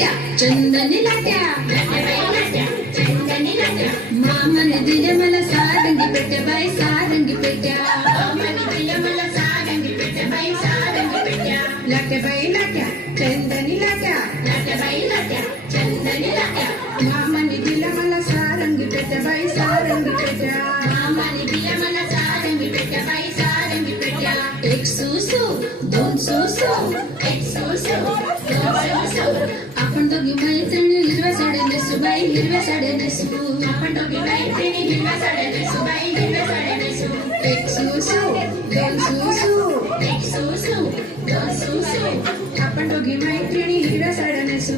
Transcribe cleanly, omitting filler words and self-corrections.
लाट्या चंदनी लाट्या मामाने दिल्या मला सारंगी पेट्या बाई सारंगी पेट्या लाट्या बाई लाट्या चंदनी लाट्या मामाने दिल्या मला सारंगी पेट्या बाई सारंगी पेट्या एक सुसू दोन सुसू आपण दोघी मैत्रिणी हिरव्या साड्या नेसू बाई हिरव्या साड्या नेसू एक सुसू दोन सुसू आपण दोघी मैत्रिणी हिरव्या साड्या नेसू